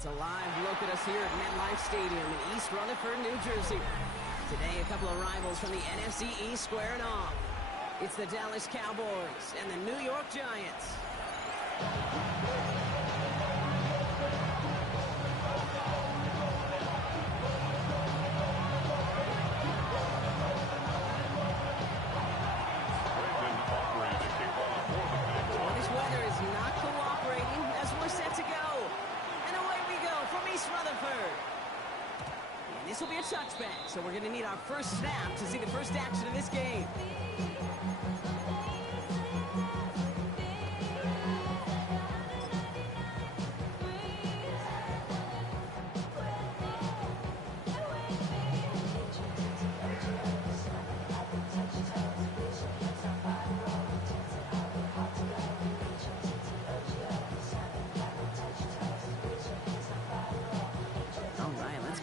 It's a live look at us here at MetLife Stadium in East Rutherford, New Jersey. Today, a couple of rivals from the NFC East squaring off. It's the Dallas Cowboys and the New York Giants. Well, this weather is not cooperating as we're set to go. And away we go from East Rutherford. And this will be a touchback, so we're going to need our first snap to see the first action of this game.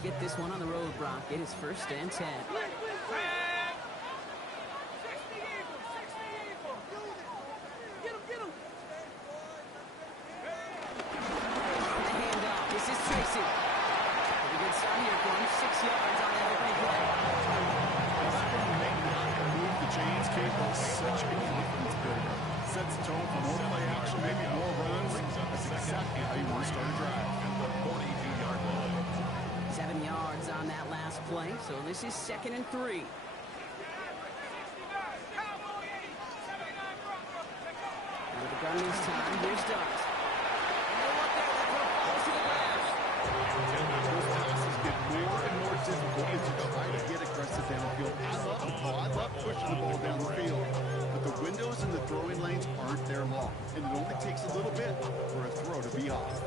Get this one on the road, Brock. It is 1st and 10. The handoff. This is Tracy. Pretty good start here for him. 6 yards on that opening play. Move the chains, Kate. Such a confidence builder. Sets the tone for more play action, maybe more runs. That's exactly how you want to start a drive. At the 42-yard line. 7 yards on that last play, so this is 2nd and 3. With the gun this time, here's Dart. And they look there, that throw falls to the ground. Those passes get more and more difficult as you try to get aggressive downfield. I love pushing the ball down the field, but the windows and the throwing lanes aren't there long, and it only takes a little bit for a throw to be off.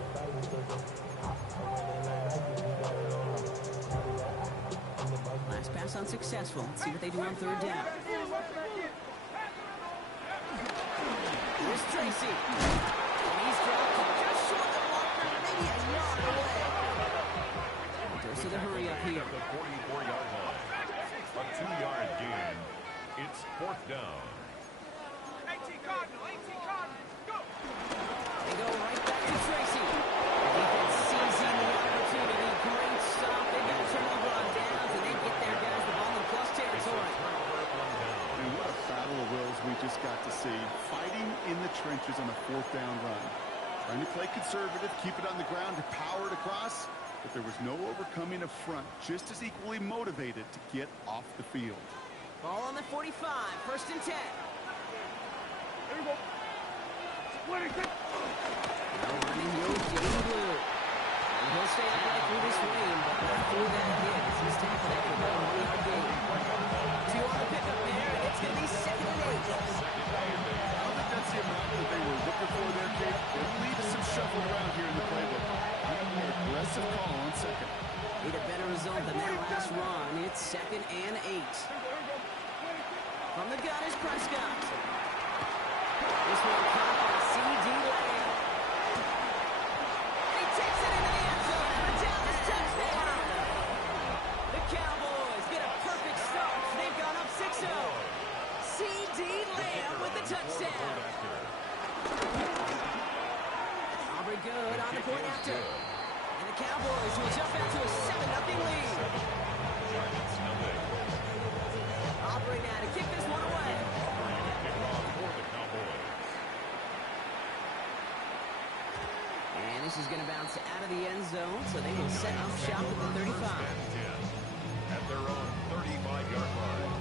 Last pass unsuccessful. Let's see what they do on 3rd down. Here's Tracy. And he's dropped just short of Walker, maybe a yard away. There's the hurry up here. The 44-yard line. A 2-yard gain. It's 4th down. 18 Cardinal, go! They go right back to Tracy. The defense seizing the opportunity. Great stop. They got a turnover on downs, and they get their guys the ball in plus territory. And what a battle of wills we just got to see. Fighting in the trenches on a 4th down run. Trying to play conservative, keep it on the ground, to power it across. But there was no overcoming a front, just as equally motivated to get off the field. Ball on the 45, 1st and 10. There you go. What is it? Now running Yost in blue. And he'll stay upright through this rain, but through that hit, it's his tackle that could go 1-yard gain. 2 on the pickup there, and it's going to be 2nd and 8. I don't think that's the amount that they were looking for there, Kate. They'll leave some shuffle around here in the playbook. An aggressive call on 2nd. Need a better result than that last run. It's 2nd and 8. From the gun is Prescott. This one caught by C.D. Lamb. He takes it into the end zone, and the Dallas touchdown. The Cowboys get a perfect start. They've gone up 6-0. C.D. Lamb with the touchdown. Aubrey good on the point after. And the Cowboys will jump out to a 7-0 lead. Aubrey now to kick this one away. And this is going to bounce out of the end zone, so they will set up shop at the 35. At their own 35-yard line.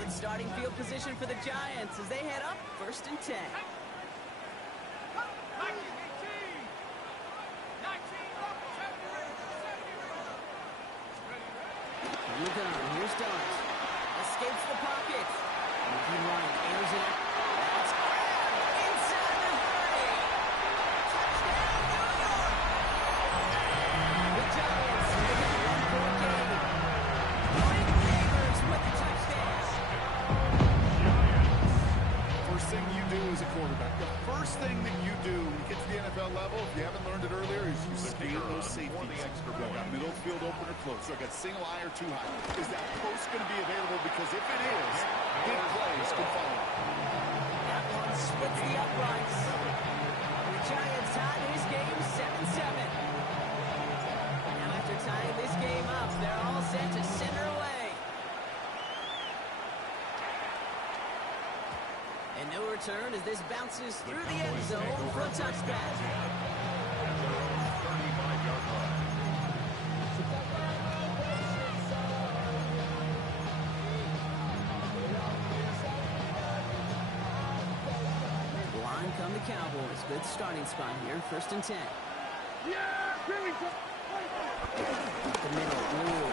Good starting field position for the Giants as they head up 1st and 10. From the gun, here's Dart. Escapes the pocket. Moving right, airs it up. That's grabbed inside the 30. Touchdown, New York! The Giants make it a 1-point game. Mike Neighbors with the touchdown. First thing you do as a quarterback, the first thing that you do when you get to the NFL level, if you haven't learned it earlier, is you scan those safeties. Do I got middle field open or close? Do I got single eye or too high? Is that post going to be available? Because if it is, big plays could follow. That one splits the uprights. The Giants tie this game 7-7. Now after tying this game up, they're all set to send her away. And no return as this bounces through the end zone for a touchback. Line come the Cowboys. Good starting spot here. 1st and 10. Yeah, here we go. The middle. Ooh.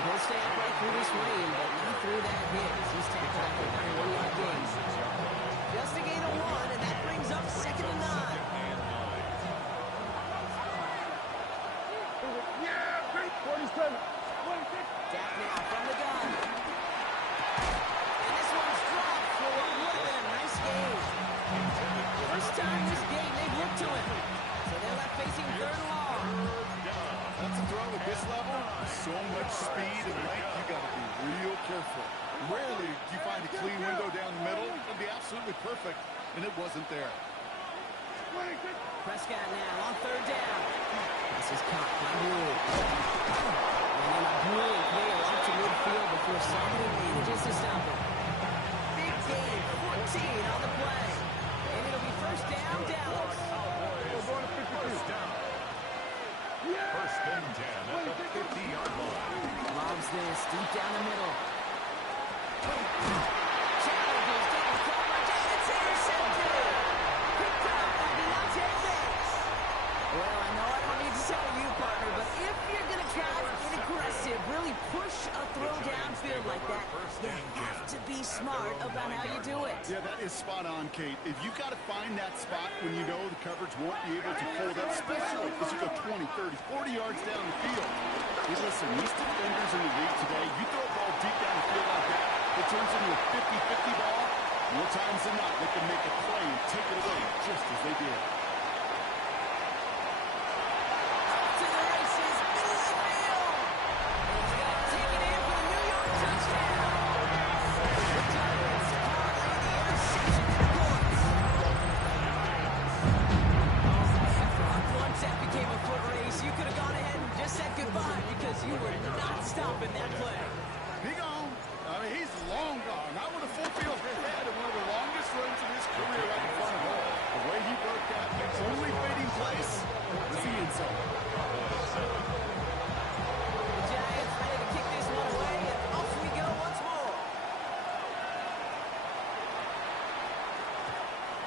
He'll stay upright through this rain, but not through that hit as he's tackled after a 1-yard gain. Just a gain of 1, and that brings up 2nd and 9. Yeah, great. 47. 26. Dak now from the gun. And this one's dropped for what would have been a nice gain. First time this game they've looked to him. So they're left facing 3rd and long. That's a throw at this level. So much speed and length, you got to be real careful. Rarely do you find a clean window down the middle. It'd be absolutely perfect, and it wasn't there. Prescott now on 3rd down. This is caught by Blue. And then a brilliant play off to midfield before somebody manages to stop him. Big gain, 14 on the play. And it'll be 1st down, Dallas. First down. 1st and 10 at the 50-yard line. Lobs this deep down the middle. Challenges double coverage, and it's intercepted. Picked up by Deontay Banks. Well, I know I don't need to tell you, partner, but if you're going to try to get aggressive, really push a throw downfield like that, you have to be smart about how you do it. Yeah, that is spot on, Kate. If you've got to find that spot when you know the coverage won't be able to hold up, especially as you go 20, 30, 40 yards down the field. Hey, listen, these defenders in the league today, you throw a ball deep down the field like that, it turns into a 50-50 ball. More times than not, they can make a play and take it away just as they did. To the races, middle of the field. And he's got to take it in for the New York touchdown. The Giants parlay the interception to the points. Once that became a foot race, you could have gone ahead and just said goodbye because you were not stopping that play. He gone. I mean, he's long gone. Not with a full field ahead of one of the longest runs in his career right in front of him. The way he broke that only fading place was the end zone. The Giants ready to kick this one away, and off we go once more.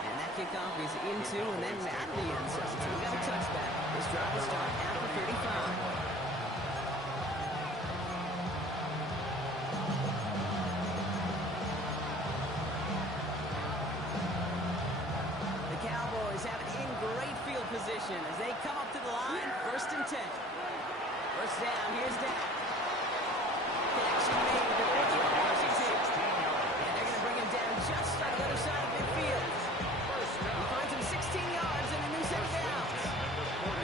And that kickoff is into and then out of the end zone. So we got a touchback. This drive will start after 35. Cowboys have it in great field position as they come up to the line, 1st and 10. 1st down, here's Dak. Connection made before the Washington. And they're going to bring him down just on the other side of midfield. He finds him 16 yards and a new set of downs.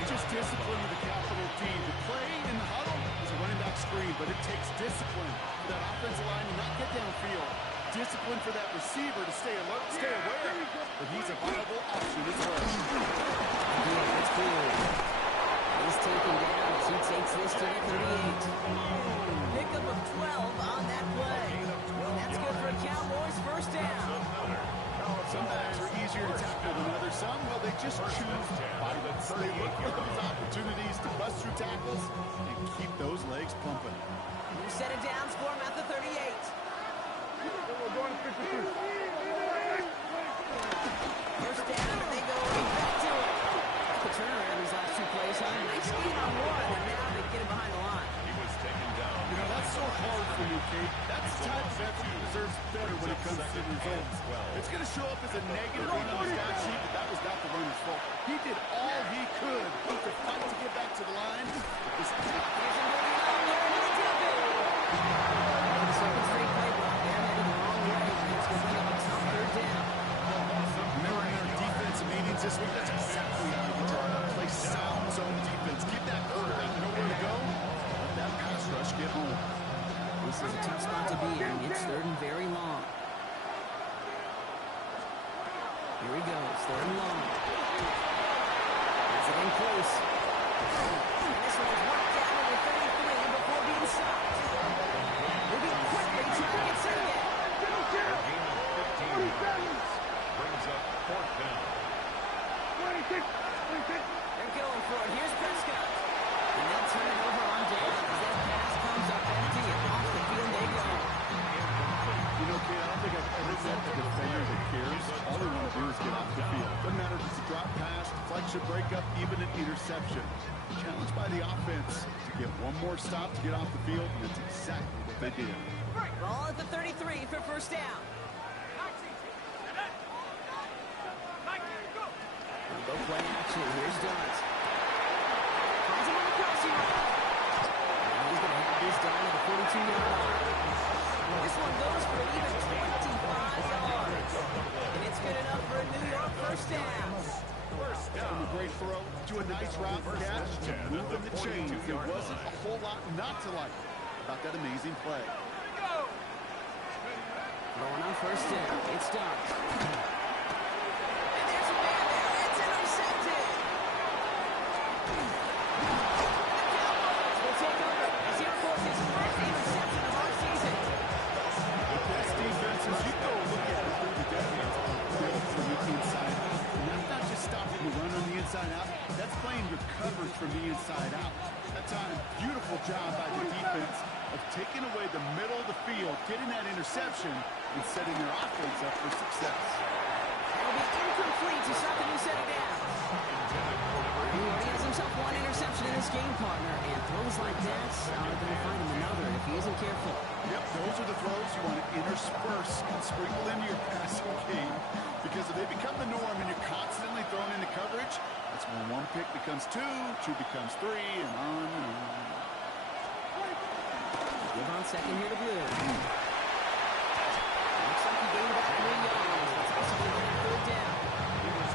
Just discipline with a capital D. The play in the huddle is a running back screen, but it takes discipline for that offensive line to not get downfield. Discipline for that receiver to stay alert, stay aware, but he's a viable option as well. Yeah, that's cool. He's taken down as he takes this to the 38. Pickup of 12 on that play. And that's good for a Cowboys 1st down. Some backs are easier to tackle than others. Some, well, they just choose violence. They look for those opportunities to bust through tackles and keep those legs pumping. New set of downs for him at the 38. We're going to 52. 1st down, and they go right back to it. The turnaround these last 2 plays, huh? Nice gain on 1, and now they get him behind the line. He was taken down. You know, that's so hard for you, Kate. That's the type of effort that deserves better when it comes to results. It's going to show up as a negative on the stat sheet, but that was not the runner's fault. He did all he could to fight to get back to the line. Here's him going long there into the deep end. And the 2nd straight play block. They're heading the wrong way, and it's going to bring up a tough 3rd down. Remember in our defensive meetings this week, that's exactly how you try to play sound zone defense. Keep that quarterback nowhere to go. Let that pass rush get home. This is a tough spot to be in. It's 3rd and very long. Here he goes, third and long. Has it in close. And this one's worked down to the 33 before being stopped. Moving quickly, trying to get set again. A gain of 15 yards brings up fourth down. 26, 26. They're going for it. Here's Prescott. And they'll turn it over on down as that pass comes up empty and off the field they go. You know, Kate, I don't think I've ever met a defender that cares. All they want to do is get off the field. Doesn't matter if it's a drop pass, deflection, breakup, even an interception. Challenged by the offense to get one more stop to get off the field, and that's exactly what they did. Ball at the 33 for first down. Go play action. Here's Dodds. Finds him on the crossing route. And he's going to have this down at the 42-yard line. This one goes for an even 25 yards. And it's good enough for a New York first down. First down. From a great throw to a nice route catch to moving the chains. There wasn't a whole lot not to like about that amazing play. Going on first down. It's Dodds. And there's a man there. It's intercepted. The Cowboys will take over as he records his first interception of our season. The best defenses, you go look at it through the decades, are built from the inside out. And that's not just stopping the run on the inside out. That's playing your coverage from the inside out. That time, beautiful job by the defense of taking away the middle of the field, getting that interception, and setting their offense up for success. It'll be incomplete to stop the new set of downs. He already has himself one interception in his game, partner, and throws like that are going to find him another if he isn't careful. Yep, those are the throws you want to intersperse and sprinkle into your passing game, because if they become the norm and you're constantly thrown into coverage, that's when one pick becomes two, two becomes three, and on and on. Give on second here to Blue. Looks like he gained about 3 yards. That's also going to be third down.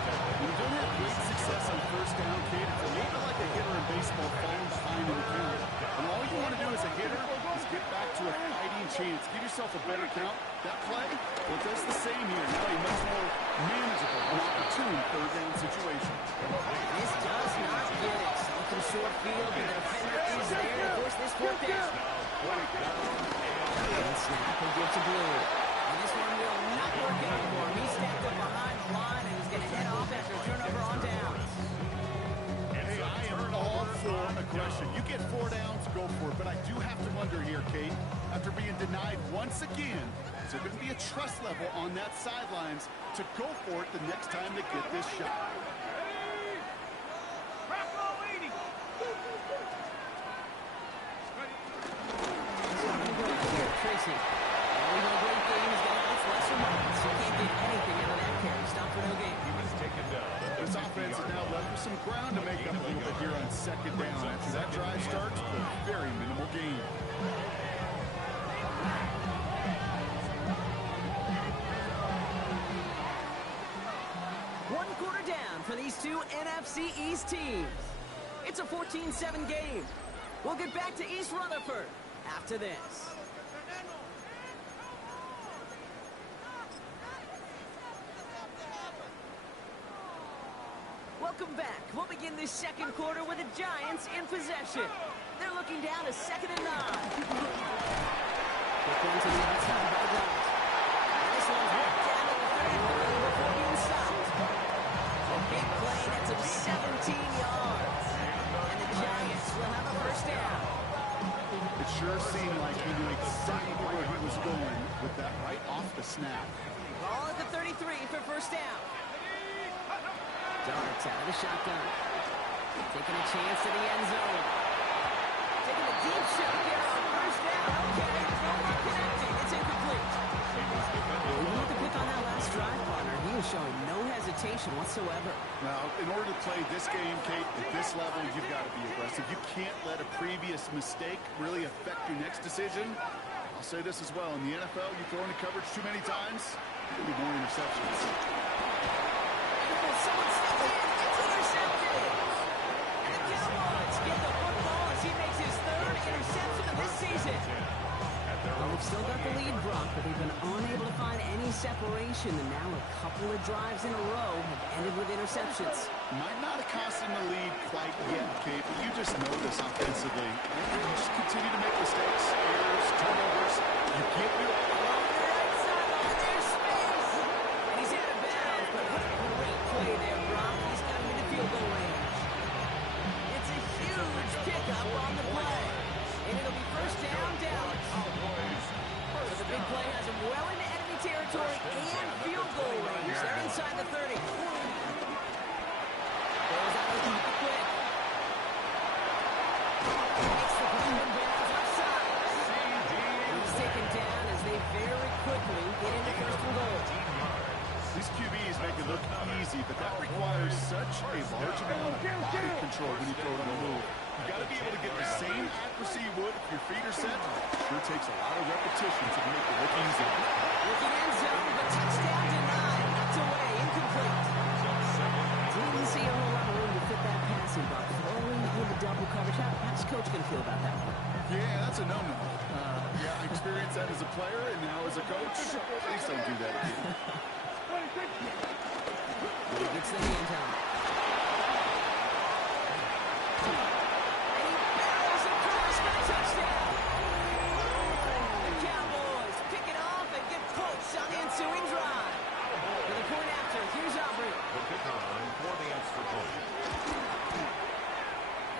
When you don't have great success on first down, Kate, it's a little bit like a hitter in baseball falling behind in the count. And all you want to do as a hitter is get back to a fighting chance. Give yourself a better count. That play, well, it does the same here. Now a much more manageable, more opportune third down situation. This does not get it. Looking short field, and the defender is there to force this fourth down. And snap will give to Blue. And this one will not work out for him. He stepped up behind the line and is going to head off after a turnover on downs. Hey, I am all for aggression. You get 4 downs, go for it. But I do have to wonder here, Kate, after being denied once again, is there going to be a trust level on that sidelines to go for it the next time they get this shot? Tracy. Only a great game is going to have its lesser moments. You can't get anything out of that carry. Stop for no gain. He was taken down. This offense is now left with some ground to make up a little bit here on second down. After that drive starts with a very minimal gain. One quarter down for these two NFC East teams. It's a 14-7 game. We'll get back to East Rutherford after this. Welcome back. We'll begin this second quarter with the Giants in possession. They're looking down to 2nd and 9. Quick one to the outside by Dodds. This one's ripped down to the 33 before being stopped. A big play that's of 17 yards. And the Giants will have a first down. It sure seemed like he knew exactly where he was going with that right off the snap. Ball at the 33 for first down. Darts out of the shotgun. Taking a chance to the end zone. Taking a deep shot here on first down. Okay, no more connecting. It's incomplete. Even with the pick on that last drive, partner, he was showing no hesitation whatsoever. Now, in order to play this game, Kate, at this level, you've got to be aggressive. You can't let a previous mistake really affect your next decision. I'll say this as well. In the NFL, you throw into coverage too many times, there'll be more interceptions. Someone steps in. It's intercepted. And the Cowboys get the football as he makes his 3rd interception of this season. Well, they've still got the lead, Brock, but they've been unable to find any separation, and now a couple of drives in a row have ended with interceptions. Might not have cost him the lead quite yet, Kate, but you just know this offensively. You just continue to make mistakes, errors, turnovers. You can't do it. Right sideline, there's space. And he's out of bounds, but what a great play there, Brock. He's got him into field goal range. It's a huge pickup on the play. And it'll be first down, Dallas. So the big play has him well into enemy territory and field goal range. They're inside the 30. Goes out of the pocket quick. Makes the play and bounds offside. He's taken down as they very quickly get into first and goal. These QBs make it look easy, but that requires such a large amount of body control when you throw it on the move. You got to be able to get the same accuracy you would if your feet are set. Sure takes a lot of repetition to make it look easy. Looking end zone, but touchdown denied. Knocked away, incomplete. Didn't see a whole lot of room to fit that passing, but throwing in the double coverage. How's Coach going to feel about that one? Yeah, that's a no-no. Yeah, I experienced that as a player and now as a coach. Please don't do that again. He gets the hand down. And he barrels across for the touchdown. The Cowboys pick it off and get points on the ensuing drive. With a point after, here's Aubrey. The kicker line for the extra point.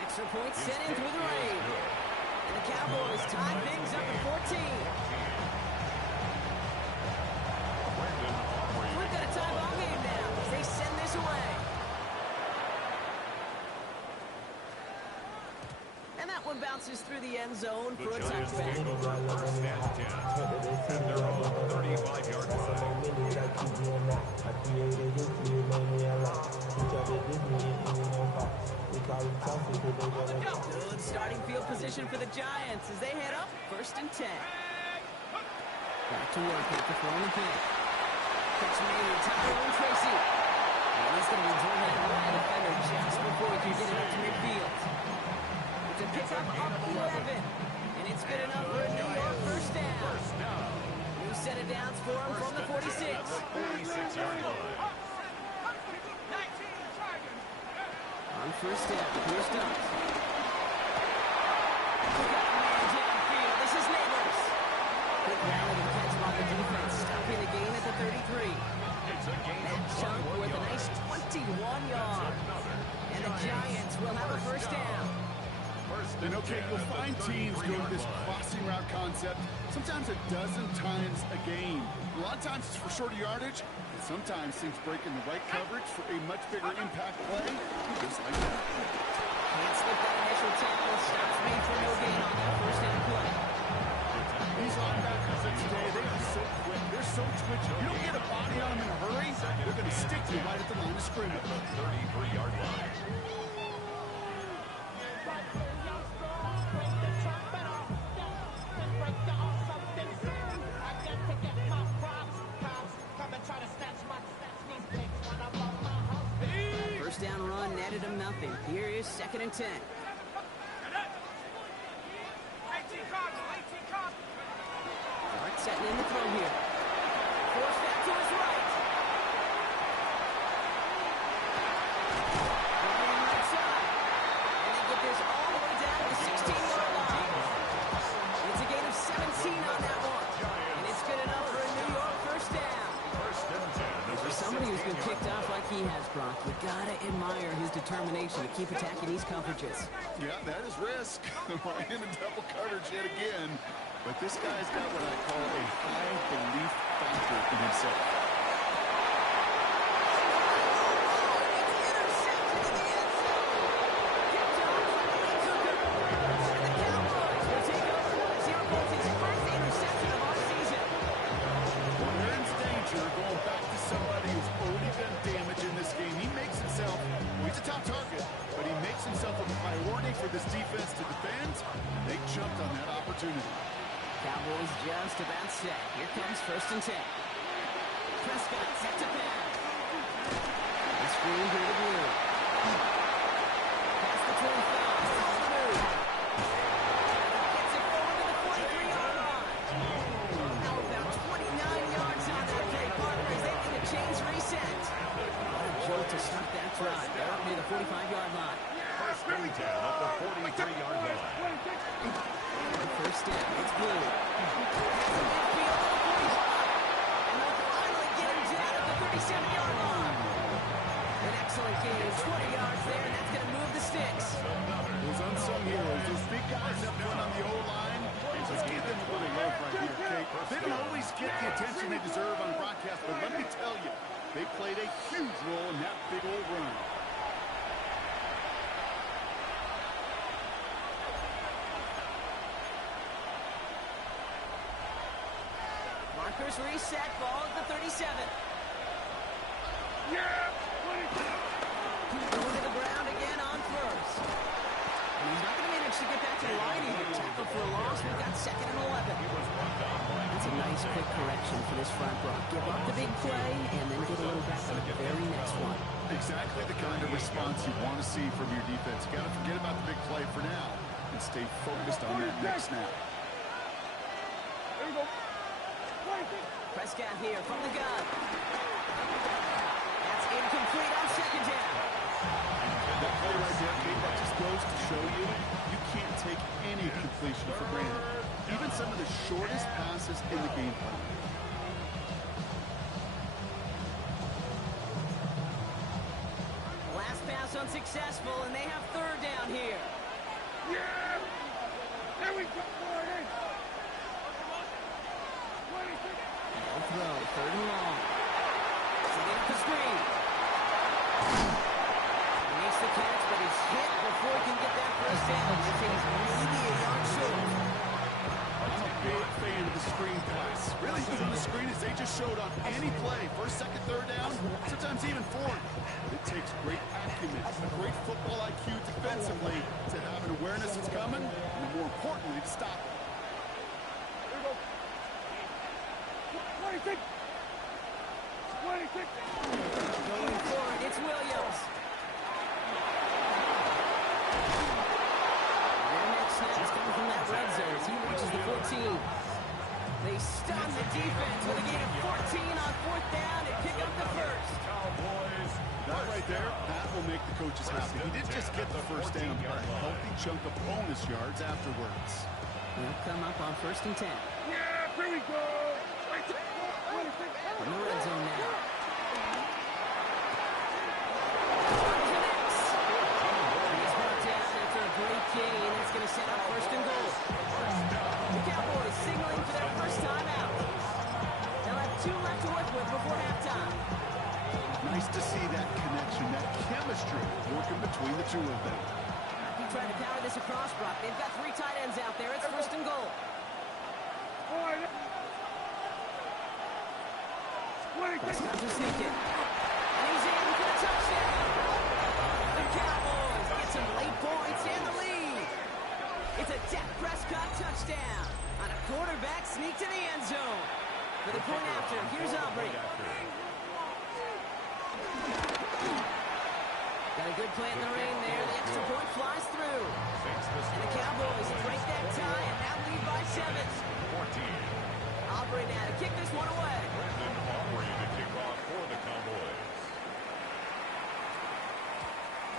Extra point sent in through the rain. And the Cowboys tie things up at 14. We've got a tie ball game now as they send this away. And that one bounces through the end zone for a touchback. First and 10. And they're on the 35-yard line. Good starting field position for the Giants as they head up first and 10. Back to work after throwing the pick. Catch made, Tyrone Tracy. And he's going to be driven out by a defender just before he can get it up to midfield. It's a pickup up 11. And it's good enough for a New York first down. New set of downs for him from the 46. 46-yard line. On first down, here's Dunks. Got a man downfield. This is Neighbors. Quick rally and catch by the defense, stopping the gain at the 33. It's a gain That of chunk 21 with a yards. nice 21 yards. And the Giants will have a first down. And okay, you'll find teams go to this crossing route concept sometimes a dozen times a game. A lot of times it's for shorter yardage, and sometimes things break in the right coverage for a much bigger impact play, just like that. Can't slip that initial tackle. Stops made for no gain on that first down play. These linebackers of today, they are so quick. They're so twitchy. You don't get a body on them in a hurry, they're going to stick you right at the line of scrimmage. 33-yard line. First down run netted him nothing. Here is second and 10. Dart setting in the throw here. Force back to his right. Running right side. And they get this all the way down to the 16-yard line. It's a gain of 17 on that one. And it's good enough for a New York first down. First and 10. For somebody who's been kicked off like he has, Brock, you gotta admire his determination to keep attacking these coverages. Yeah, that is risk. Right into double coverage yet again. But this guy's got what I call a high belief factor in himself. It's intercepted in the end zone. Kept on by Lee Cooker. And the Cowboys will take over as he records his first interception of our season. When they're in danger, going back to somebody who's already done damage in this game, he makes himself, he's a top target, but he makes himself a priority for this defense to defend. They jumped on that opportunity. Cowboys just about set. Here comes first and 10. Prescott set to pass. The screen here to Blue. Past the 25. Still on the move. Gets it forward to the 43-yard line. Now about 29 yards on that play. drive. They're up near the 45-yard line. First and 10 at the 43-yard line. First down. It's Blue. Midfield to the 45. And they'll finally get him down at the 37-yard line. An excellent game. 20 yards there, and that's going to move the sticks. Those unsung heroes, those big guys up front on the O-line, let's give them a little love right here, Kate. They don't always get the attention they deserve on broadcast, but let me tell you, they played a huge role in that big old run. Markers reset. Ball at the 37. Yeah! Going to the ground again on first. And he's not going to manage to get back to the line here. Tackle for a loss. We've got 2nd and 11. That's a nice quick correction for this front row. Give up the big play and then get a little back on the very next one. Exactly the kind of response you want to see from your defense. You got to forget about the big play for now and stay focused on that next snap. There you go. Prescott here from the gun. That's incomplete on 2nd down. That play right there, Kate, that just goes to show you you can't take any completion for granted. Even some of the shortest passes in the game plan. Last pass unsuccessful, and they have 3rd down here. Yeah! There we go, Gordon! No throw, 3rd and long. Setting up the screen. He makes the catch, but he's hit before he can get that first down. This is maybe a yard short. I'm a big fan of the screen pass. Really using the screen as they just showed on any play. 1st, 2nd, 3rd down, sometimes even 4th. But it takes great acumen, great football IQ defensively to have an awareness it's coming, and more importantly, to stop it. There you go. 26! 26! Going forward, it's Williams. Their next snap is coming from that red zone as he reaches the 14. They stun the defense with a gain of 14 on 4th down and pick up the first. Cowboys. That right there, that will make the coaches happy. He didn't just get the first down, but a healthy chunk of bonus yards afterwards. They'll come up on 1st and 10. Yeah, here we go! 26! In the red zone now. He's brought down after a great gain. That's going to set up 1st and goal. The Cowboys signaling for their first time out. They'll have 2 left to work with before halftime. Nice to see that connection, that chemistry working between the two of them. He tried to power this across, Brock. They've got 3 tight ends out there. It's 1st and goal. Prescott's a sneak in. And he's in for the touchdown. The Cowboys get some late points and the lead. It's a Dak Prescott touchdown on a quarterback sneak to the end zone. For the point after, here's Aubrey. Got a good play in the rain there. The extra point flies through. And the Cowboys break that tie and now lead by 7. 14. Aubrey now to kick this one away. Brandon Aubrey to kick off for the Cowboys.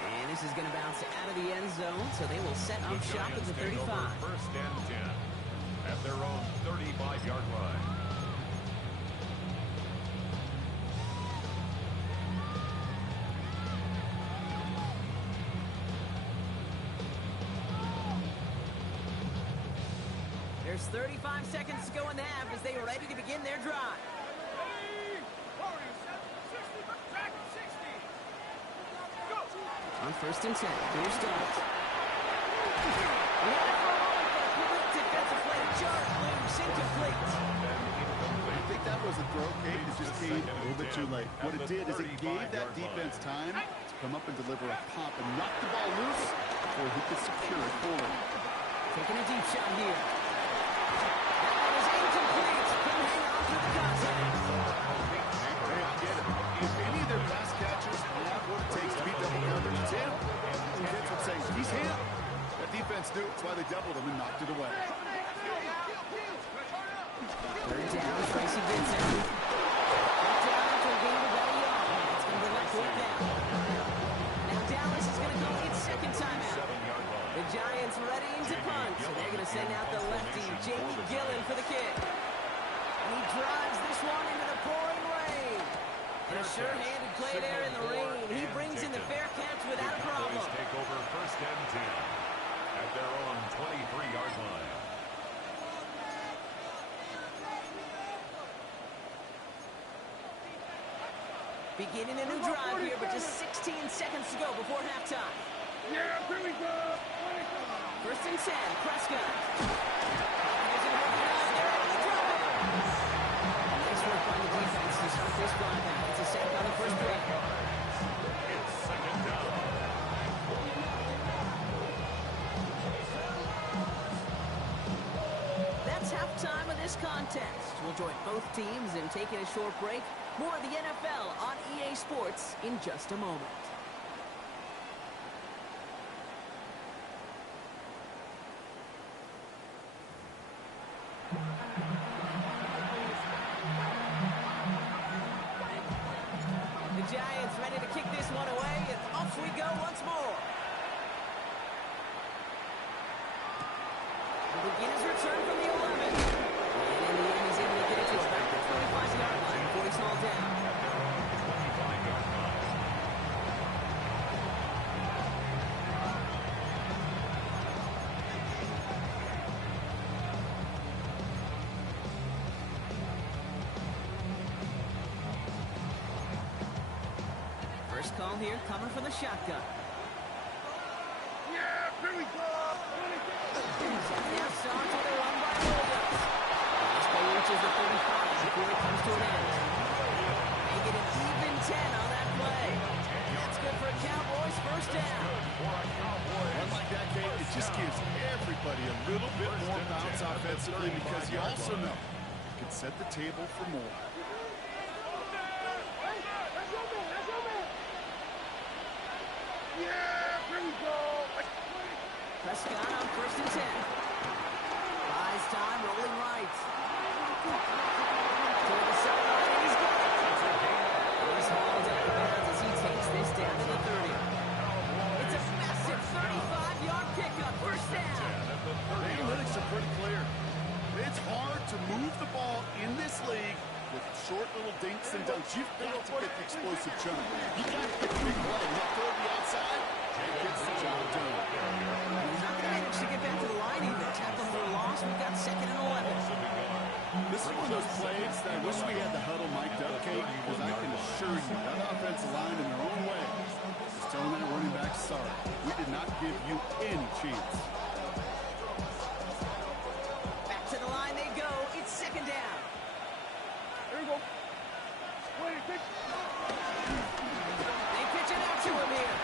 And this is going to bounce out of the end zone, so they will set up shop at the 35. 1st and 10 at their own 35-yard line. There's 35 seconds to go in the half as they are ready to begin their drive. On 1st and 10, here's Dobbs. Defensive play to Jarrett loose, incomplete. I think that was a throw, Kate. It just came a little bit too late. What it did is it gave that defense time to come up and deliver a pop and knock the ball loose before he could secure it forward. Taking a deep shot here. That one is incomplete. Couldn't hang on to the contact. Hey, I get it. If any of their pass catchers have what it takes to beat double coverage, it's him. Kids would say, he's him. That defense knew. That's why they doubled him and knocked it away. 3rd down, Tracy Vincent. Down after a gain of about a yard. It's going to be left with down. safety, Jamie Gillen, for the kick. And he drives this one into the pouring rain. And a sure-handed play there in the rain. He brings in the fair catch without a problem. Take over 1st and 10 at their own 23-yard line. Beginning a new drive here, but just 16 seconds to go before halftime. Yeah, here we go. 1st and 10, Prescott. Nice work by the defense to start this drive out. It's a sack on the first play. It's 2nd down. That's halftime of this contest. We'll join both teams in taking a short break. More of the NFL on EA Sports in just a moment. The Giants ready to kick this one away, and off we go once more. The beginner's return from the 11. And in the end, he's able to get it to about the 45-yard line before he's hauled down. First call here coming from the shotgun. Yeah, here we go. Now starts with a run by Williams. This play reaches the 35 before it comes to an end. Make it an even 10 on that play. That's good for a Cowboys 1st down. One like that, Kate, it just gives everybody a little bit more bounce offensively because you also know you can set the table for more. Yeah, here we go. Prescott on 1st and 10. Buys time, rolling right. To the sideline, and he's got it. He's hauled out of bounds as he takes this down to the 30. It's a massive 35-yard pickup, 1st down. The analytics are pretty clear. It's hard to move the ball in this league with short little dinks and dunks. You've got to get the explosive jump. You got to get the big play. Not throw the outside. Gets the job done. He's not going to manage to get back to the line either. Tackle for a loss. We've got 2nd and 11. This is one of those plays that I wish we had the huddle mic'd up, Kate, because I can assure you that offensive line in their own way is telling that running back, sorry, we did not give you any chance. Back to the line they go. It's 2nd down. Here we go. 26. They pitch it out to him here.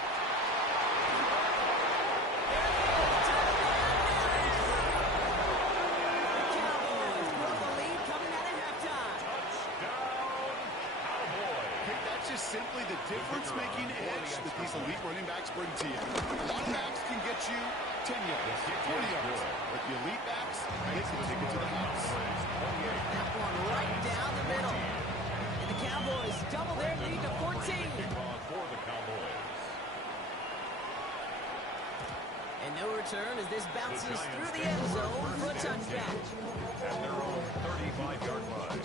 Cowboys grow the lead coming out of halftime. Touchdown, Cowboys. Hey, that's just simply the difference-making edge that these elite running backs bring to you. A lot of backs can get you 10 yards, 20 yards, but the elite backs, they can take it to the house. That one right down the middle. And the Cowboys double their lead to 14. Kickoff for the Cowboys. And no return as this bounces through the end zone for a touchdown. At their own 35-yard line.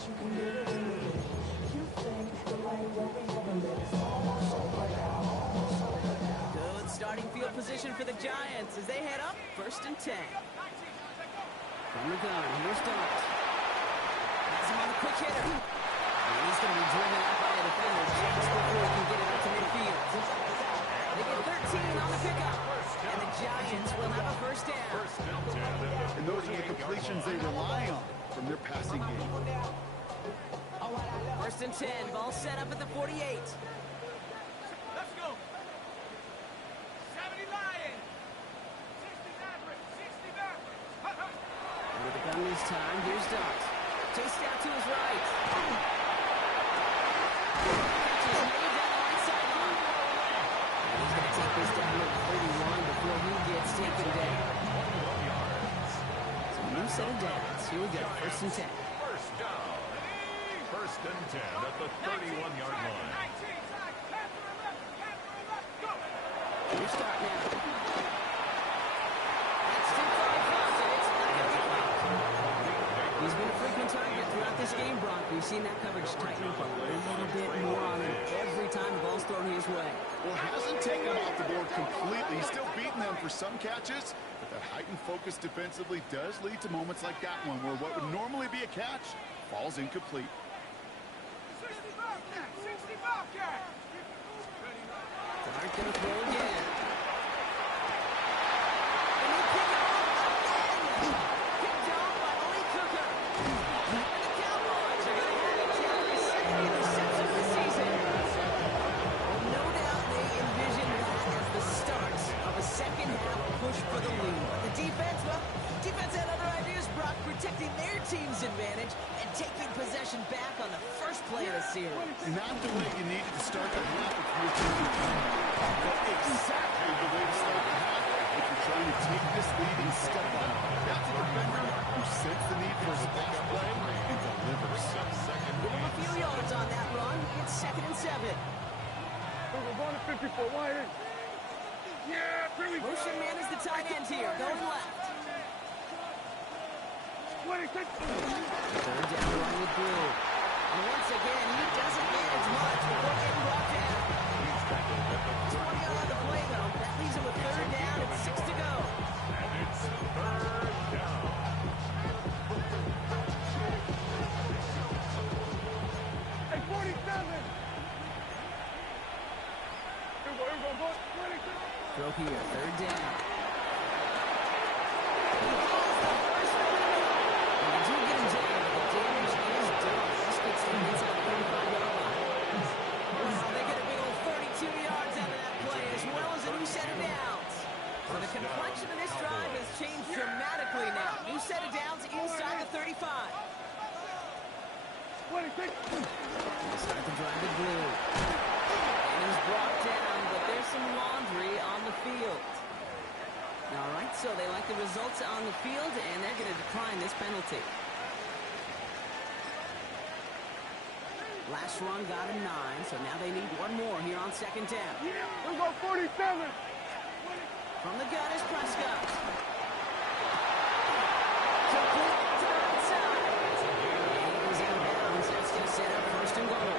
Good starting field position for the Giants as they head up 1st and 10. From the gun, here's Dart. Has him on the quick hitter. And he's going to be driven out by a defender just before he can get it up to midfield. They get 13 on the pickup. And the Giants will have a 1st down. And those are the completions they rely on from their passing game. 1st and 10, ball set up at the 48. Let's go. 70 Lions. 60 Mavericks. 60 Mavericks. With the gun this time, here's Dart. Chased out to his right. Catch is made down the right sideline. And he's going to take this down to the 31 before he gets taken down. So new set of downs. Here we go, 1st and 10. First down. 1st and 10 at the 31-yard line. Here's Dart now. That's too far across, and it's not going to be caught. He's been a frequent target throughout this game, Brock. We've seen that coverage tighten up a little bit more on him every time the ball's thrown his way. Well, hasn't taken him off the board completely. He's still beating them for some catches, but that heightened focus defensively does lead to moments like that one where what would normally be a catch falls incomplete. 60 Bobcat! Dart gonna throw again. And they pick it up again! Picked off by Lee Cooker. And the Cowboys are gonna have it down their second interception of the season. Well, no doubt they envision that as the start of a second half push for the lead. The defense, well, defense had other ideas, Brock, protecting their team's advantage and taking possession back on the first play of the series. Not the way you needed to start the half if you're taking time, but exactly the way to start the half if you're trying to take this lead and step on it. That's a defender who sets the need for a splash play and delivers. Give him a few yards on that run. It's 2nd and 7. We're going to 54. Wide in. Yeah, pretty good. Motion man is the tight end here, going left. 26. Third down line with Blue. And once again, he doesn't manage much before getting brought down. 20 on the play, though. That leaves him with 3rd down and 6 to go. And it's 3rd down. Hey, 47. Here we go. 26. Throw here, 3rd down. And they do get him down, but the damage is done. This gets them inside the 35-yard line. Wow, they get a big old 32 yards out of that play, as well as a new set of downs. So the complexion of this drive has changed dramatically now. New set of downs inside the 35. 26. They start the drive with Blue. And he's brought down, but there's some laundry on the field. All right, so they like the results on the field, and they're going to decline this penalty. Last run got a 9, so now they need one more here on 2nd down. We go 47. From the gun is Prescott. Complete to the right side. And he goes out of bounds. That's going to set up 1st and goal.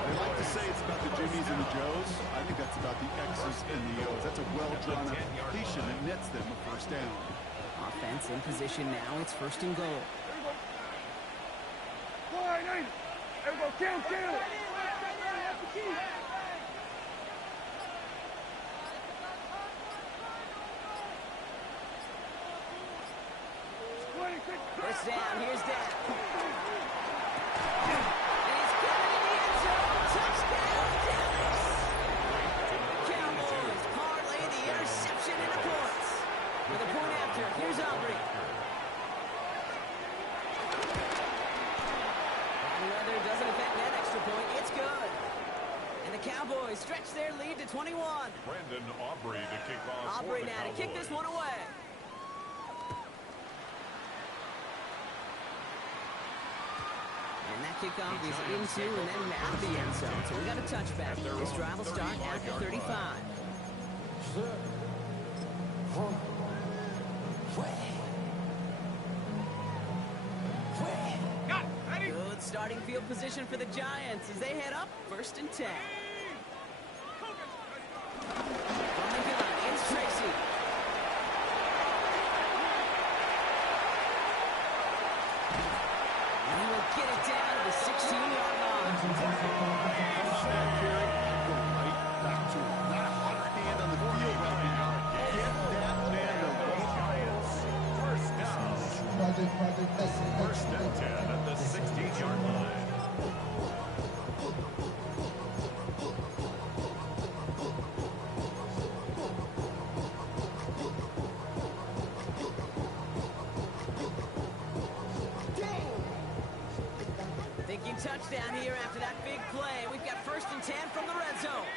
They like to say it's about the Jimmies and the Joes. I think that's about the X's and the O's. That's a well-drawn out completion that nets them a 1st down. Offense in position now. It's 1st and goal. Wide in. Here we go. Count. First down, here's down. And he's got it in the end zone. Touchdown, Dallas. Cowboys parlay the interception into points. With a point after, here's Aubrey. Bad weather doesn't affect that extra point. It's good. And the Cowboys stretch their lead to 21. Brandon Aubrey to kick off. Aubrey now to kick this one away. And that kickoff is into and then out of the end zone. So we got a touchback. This drive will start at the 35. Good starting field position for the Giants as they head up 1st and 10. From the gun, it's Tracy. And he will get it down to the 16-yard line. Snap carry, go right back to him. Not a hot hand on the field right now. Get that man the Giants. 1st down. First and 10 at the 16-yard line. Thinking touchdown here after that big play. We've got 1st and 10 from the red zone.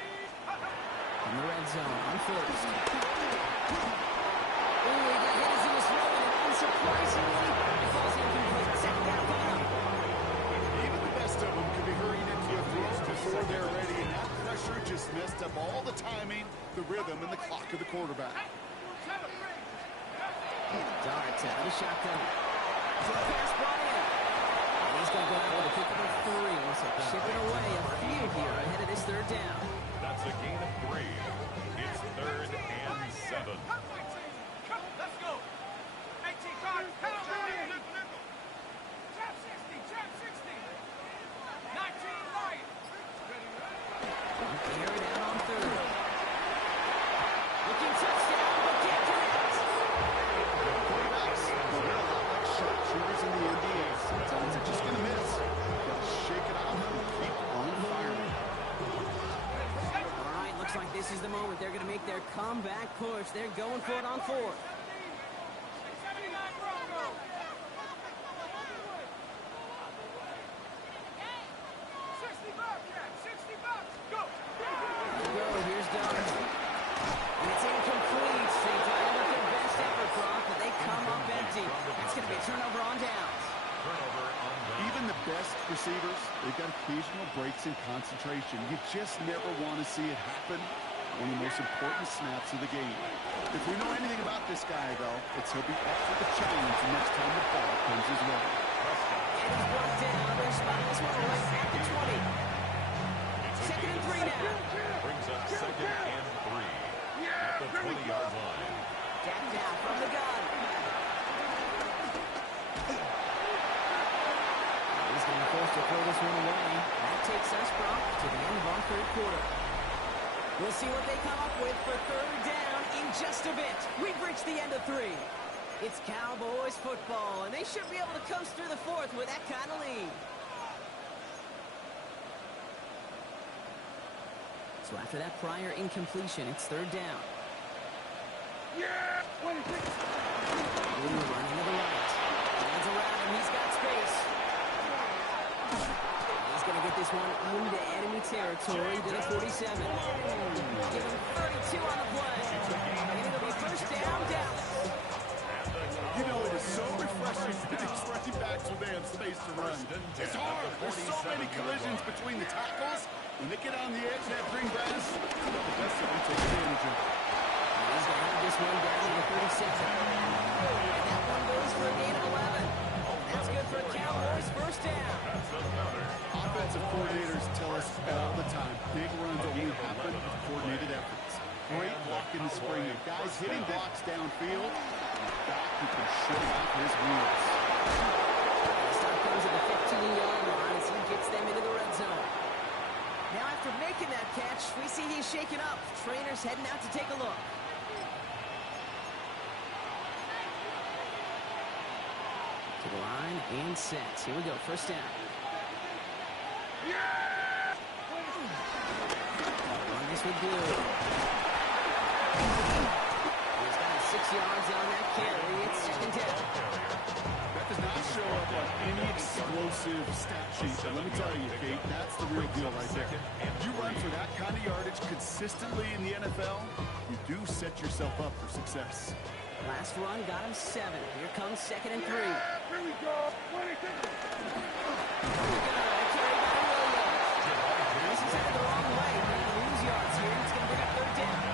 From the red zone on 1st. Ooh, he got hit as he was throwing it. Unsurprisingly, it falls incomplete. 2nd down coming up. Even the best of them could be hurrying into a throw before they're ready, and that pressure just messed up all the timing, the rhythm, and the clock of the quarterback. Dart out of the shotgun. Pass brought in. And he's going to go out with a kick of a 3. So chipping away a few here ahead of this third down. That's a gain of 3. It's 3rd and 7. Let's go. 18 cards. Trap 60. Trap 60. 19 Lions. Carried out on 3rd. Looking touchdown, but can't connect. Quarterbacks, well, they're a lot like sharpshooters in the NBA. Sometimes they're just going to miss. Gotta shake it off and keep on firing. All right, looks like this is the moment. They're going to make their comeback push. They're going for it on 4th. 79 Broncos. 60 bucks, yeah. 60 bucks. Go. Go, here's Doug. And it's incomplete. They try to look their best effort, Brock, but they come up empty. That's going to be a turnover on downs. Turnover on downs. Even the best receivers, they've got occasional breaks in concentration. You just never want to see it happen. One of the most important snaps of the game. If we know anything about this guy, though, it's he'll be up for the challenge the next time the ball comes his way. And he's brought down. They're spotting this one right at the 20. Second and 3 now. Brings up 2nd and 3 at the 20-yard line. Jack down from the gun. He's going to force to throw this one away. That takes us, Brock, to the end of our 3rd quarter. We'll see what they come up with for 3rd down in just a bit. We've reached the end of 3. It's Cowboys football, and they should be able to coast through the 4th with that kind of lead. So after that prior incompletion, it's 3rd down. Yeah. 26. Blue running to the right. Hands around him. He's got space. He's going to get this one into enemy territory to the 47. Give him 32 on the play. And it'll be 1st down, Dallas. You know, it is so refreshing for these running backs when they have space to run. It's hard. There's so many collisions between the tackles. When they get on the edge of that green grass, the best of them take advantage of it. He's going to have this one down to the 37. And that one goes for a gain of 11. That's good for a Cowboys 1st down. Offensive coordinators tell us all the time, big runs only happen with coordinated efforts. Great block in the spring. Guys hitting blocks downfield. Back who can shut off his wheels. The stop comes at the 15-yard line as he gets them into the red zone. Now after making that catch, we see he's shaken up. Trainer's heading out to take a look. To the line and set. Here we go, 1st down. Run this would do. He's got 6 yards on that carry. It's 2nd down. That does not show up on any explosive stat sheet. But let me tell you, Kate, that's the real deal right there. You run for that kind of yardage consistently in the NFL, you do set yourself up for success. Last run got him 7. Here comes 2nd and 3. Here we go. 26. Carry by Williams. This is headed the wrong way. He's going to lose yards here. It's going to bring up 3rd down.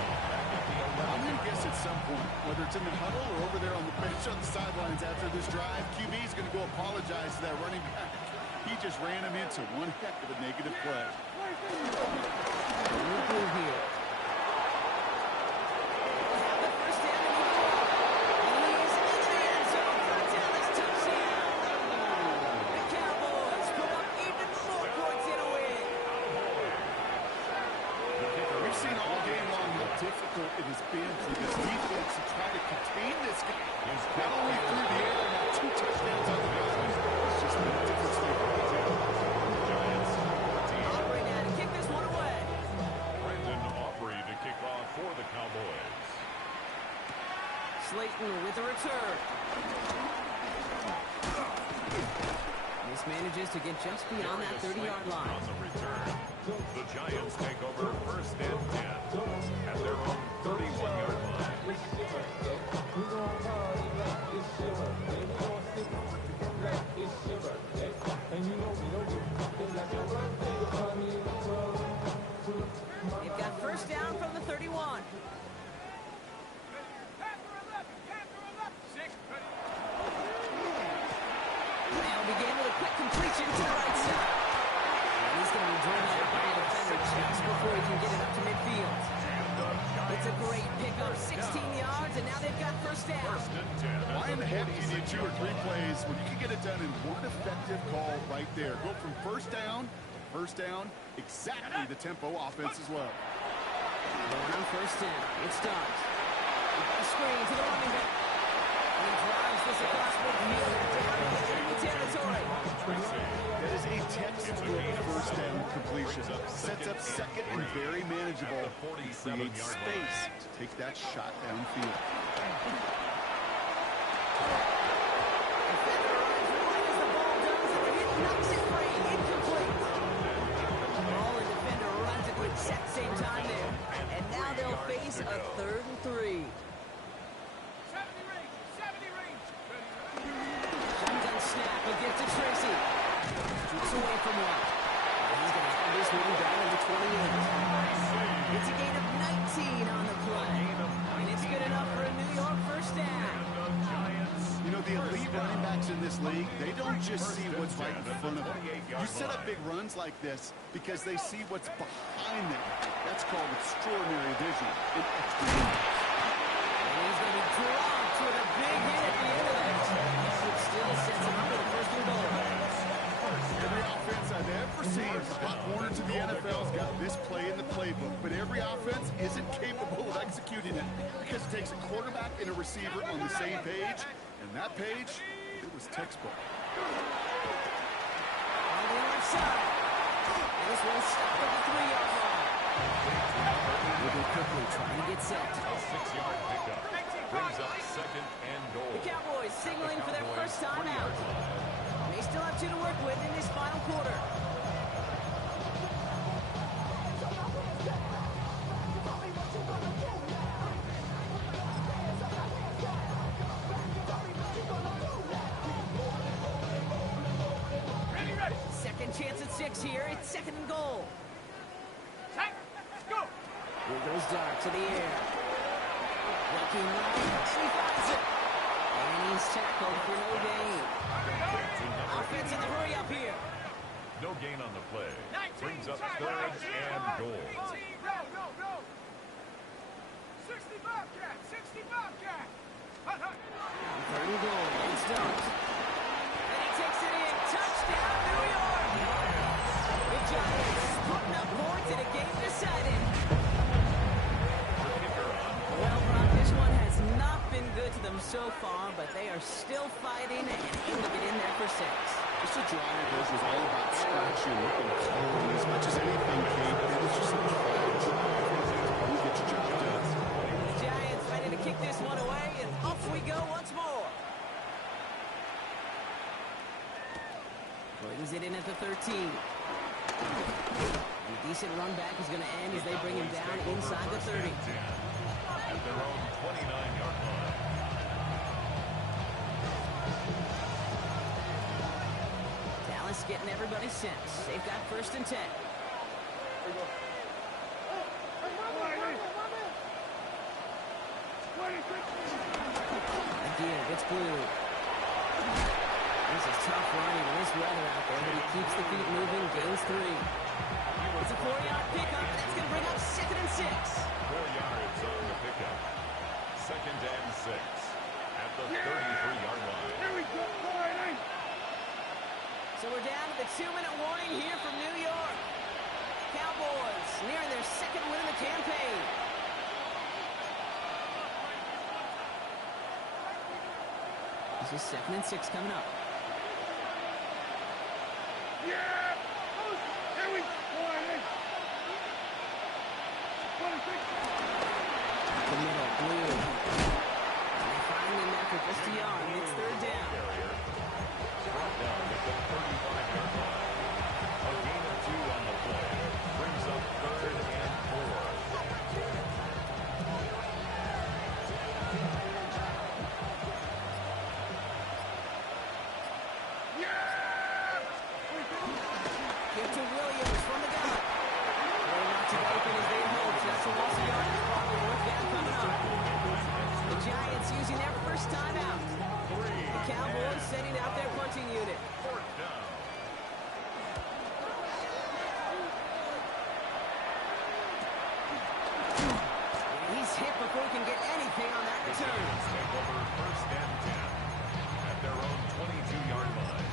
I'm going to guess at some point, whether it's in the huddle or over there on the bench on the sidelines after this drive, QB is going to go apologize to that running back. He just ran him into one heck of a negative play. Blue here. Have the 1st down and he is in the end zone for a Dallas touchdown. The Cowboys put up even more points in a win. We've seen all game long how difficult it has been for this defense to try to contain this guy. Not only through the air, now 2 touchdowns on the ground. It's just been a difference maker. Giants 14. Aubrey now to kick this one away. Brandon Aubrey to kick off for the Cowboys. Slayton with a return. This manages to get just beyond that 30-yard line. On the return, the Giants take over 1st and 10 at their own 31-yard line. They've got 1st down from the 31. Panther 11. Panther 11. 6. Ready. They'll begin with a quick completion to the right side. And he's going to be driven out by a defender just before he can get it up to midfield. It's a great pickup, 16 yards, and now they've got first down. Why in the heck do you need 2 or 3 plays when you can get it done in one effective call right there? Go from first down to first down, exactly the tempo offenses love. Going on first down, it's Dobbs. A screen to the running back. And he drives this across midfield down in the enemy territory. That is a textbook first down completion. Sets up second and very manageable. Creates space to take that shot downfield. Defender runs right as the ball does, and it knocks it free. Incomplete. Ball and defender runs at the exact same time there. And now they'll face a 3rd and 3. 70 range. Shotgun snap, he gets to Tracy. Shoots away from one. And he's going to have this one down to the 28. It's a gain of 19 on the play. And it's good enough for a New York first down. You know, the elite running backs in this league, they don't just see what's right in front of them. You set up big runs like this because they see what's behind them. That's called extraordinary vision and extra. And he's going to be dropped with a big hit at the end of that. It still sets him up with a first and goal. Every offense I've ever seen from Pop Warner to the NFL's got this play in the playbook, but every offense isn't capable of executing it because it takes a quarterback and a receiver on the same page, and that page, it was textbook. On the left side. And this one stopped at the 3-yard line. Moving quickly, trying to get set. A 6-yard pickup brings up second and goal. The Cowboys signaling for their first time out. And they still have 2 to work with in this final quarter. Ready. Second chance at 6 here. It's second and goal. Tight. Go. Here goes Dart to the air. Looking right, and he finds it. And he's tackled for no gain. Offense in the hurry up here. No gain on the play. 19. Brings up third and goal. 19. Go. 60 Bobcat. 60 Bobcat. Hut. Third and goal. It's Dart. And he takes it in. Touchdown, New York. The Giants putting up points in a game decided. Well, Brock, this one has not been good to them so far, but they are still fighting and able to get in there for 6. Just a drive that was all about scratching, looking cold. As much as anything, Kate, it was just a quiet drive. You get your job done. The Giants ready to kick this one away, and off we go once more. Brings it in at the 13. A decent run back is going to end as they bring him down inside the 30. At their own 29-yard line. Dallas getting everybody set. They've got first and 10. Again, it's Blue. This is tough running in this weather out there, but he keeps the feet moving, gains 3. It's a 4-yard pickup, and that's going to bring up second and 6. 4 yards on the pickup. Second and 6 at the 33-yard line. Here we go. So we're down to the 2-minute warning here from New York. Cowboys nearing their second win of the campaign. This is second and 6 coming up. Yeah. Here we go. The middle, Blue. And they find him after just a yard, and it's third down. Brought down at the 35-yard line. A gain of 2 on the play. Brings up third and 4. Give to Williams from the gun. They're not to open as they hope. That's a loss of yardage. Probably worth that coming up. The Giants using their first time out. The Cowboys setting out their punting unit. before he can get anything on that return. Eagles take over first and 10 at their own 22-yard line.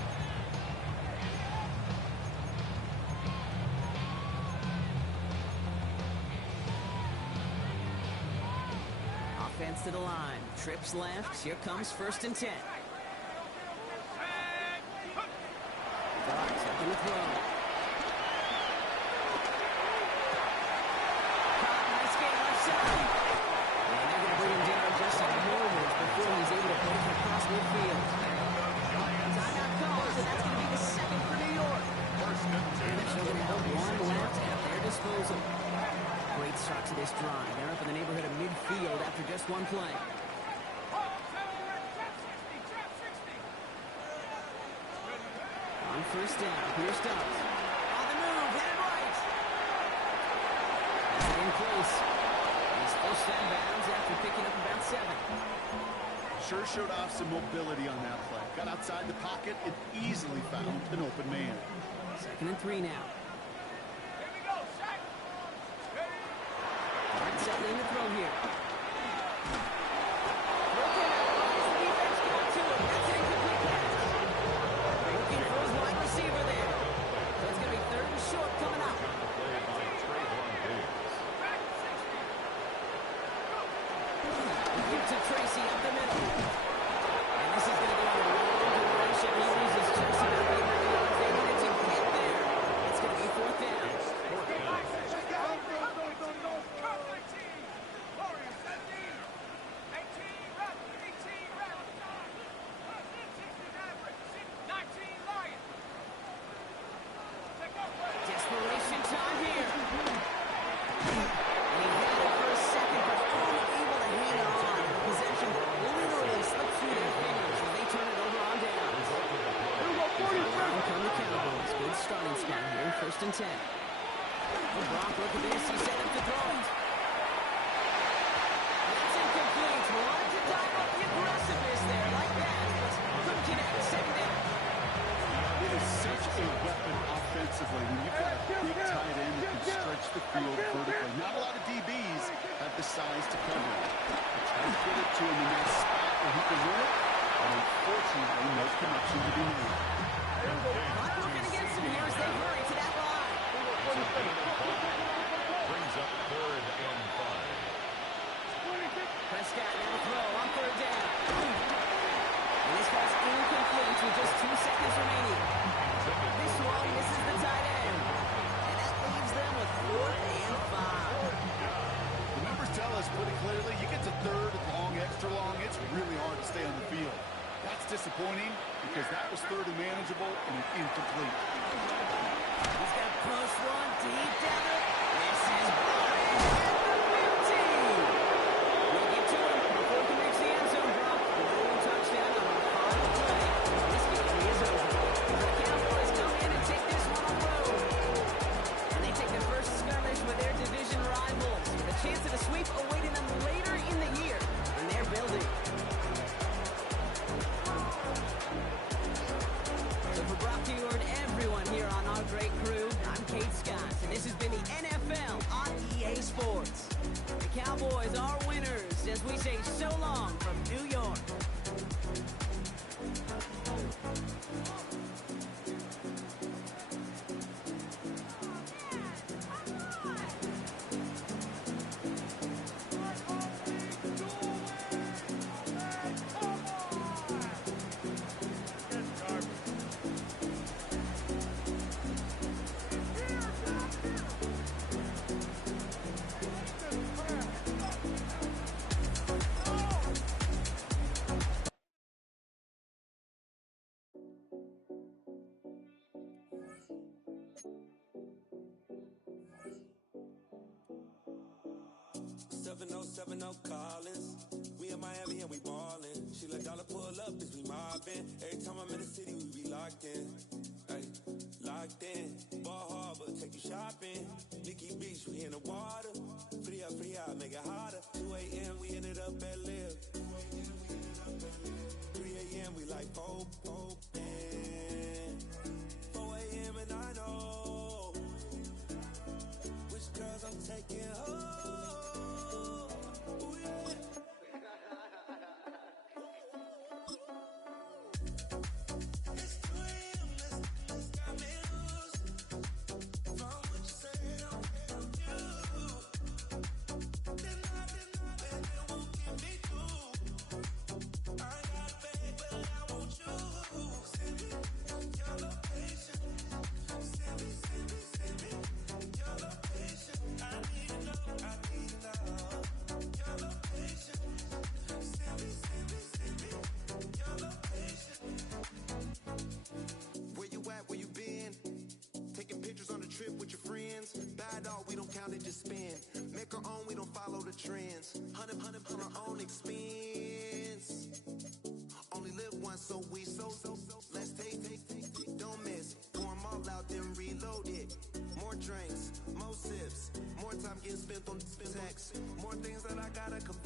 Offense to the line. Trips left. Here comes first and 10. Dogs up in the throw. Caught. Nice game left side. And they're going to bring him down just a moment before he's able to break across midfield. Timeout calls, and that's going to be the second for New York. And they're going to have one left at their disposal. Great start to this drive. They're up in the neighborhood of midfield after just one play. On first down, here's Dobbs. On the move, headed right. That's in close. He's pushed out of bounds after picking up about 7. Sure showed off some mobility on that play. Got outside the pocket and easily found an open man. 2nd and 3 now. Settling the throw here. Looking at the defense got to him. That's an incomplete pass. Looking for his wide receiver there. So it's going to be 3rd and short coming up. Give to Tracy up the middle. And this is going to go in a long duration. He loses just about the amount of yards they needed to get there. It's going to be 4th down. Desperation time here. And he had it for a second, but only able to hang on. The possession literally slipped through their fingers as they turn it over on down. Down come the Cowboys. Good starting spot here, 1st and 10. Well, Brock, look at this. He set up to throw it. That's incomplete. Wanted to dive up the aggressiveness there like that, but couldn't connect. 2nd down. It is such a weapon offensively when you've got a big tight end that can stretch the field vertically. Not a lot of DBs have the size to cover it. Try to get it to him in that spot where he can win it, and unfortunately, no connection to be made. Not working against him here as they hurry to that line. Brings up 3rd and 5. Prescott now to throw on 3rd down. And this pass incomplete with just 2 seconds remaining. This one misses the tight end. And that leaves them with 4th and 5. The numbers tell us pretty clearly, you get to 3rd and long, extra long, it's really hard to stay on the field. That's disappointing because that was 3rd and manageable and incomplete. He's got to push one deep down the... This is Brian at the 15. We'll get to him before he can reach the end zone, Brock. No touchdown on the final play. This game is over. The Cowboys come in and take this one on the road. And they take their first skirmish with their division rivals, with a chance at a sweep awaiting them later in the year in their building. So for Brock Heward, everyone here on our great crew, I'm Kate Scott, and this has been the NFL on EA Sports. The Cowboys are winners as we say so long from New York. Collins. We in Miami and we ballin'. She let dollar pull up as we mobbin'. Every time I'm in the city, we be locked in. Ay, locked in. Ball Harbor, take you shopping. Nikki Beach, we in the water. Free up, make it hotter. 2 a.m. we ended up at Live. 3 a.m. we like Pope. 4 a.m. and I know which girls I'm taking home. Ooh, that I gotta compete.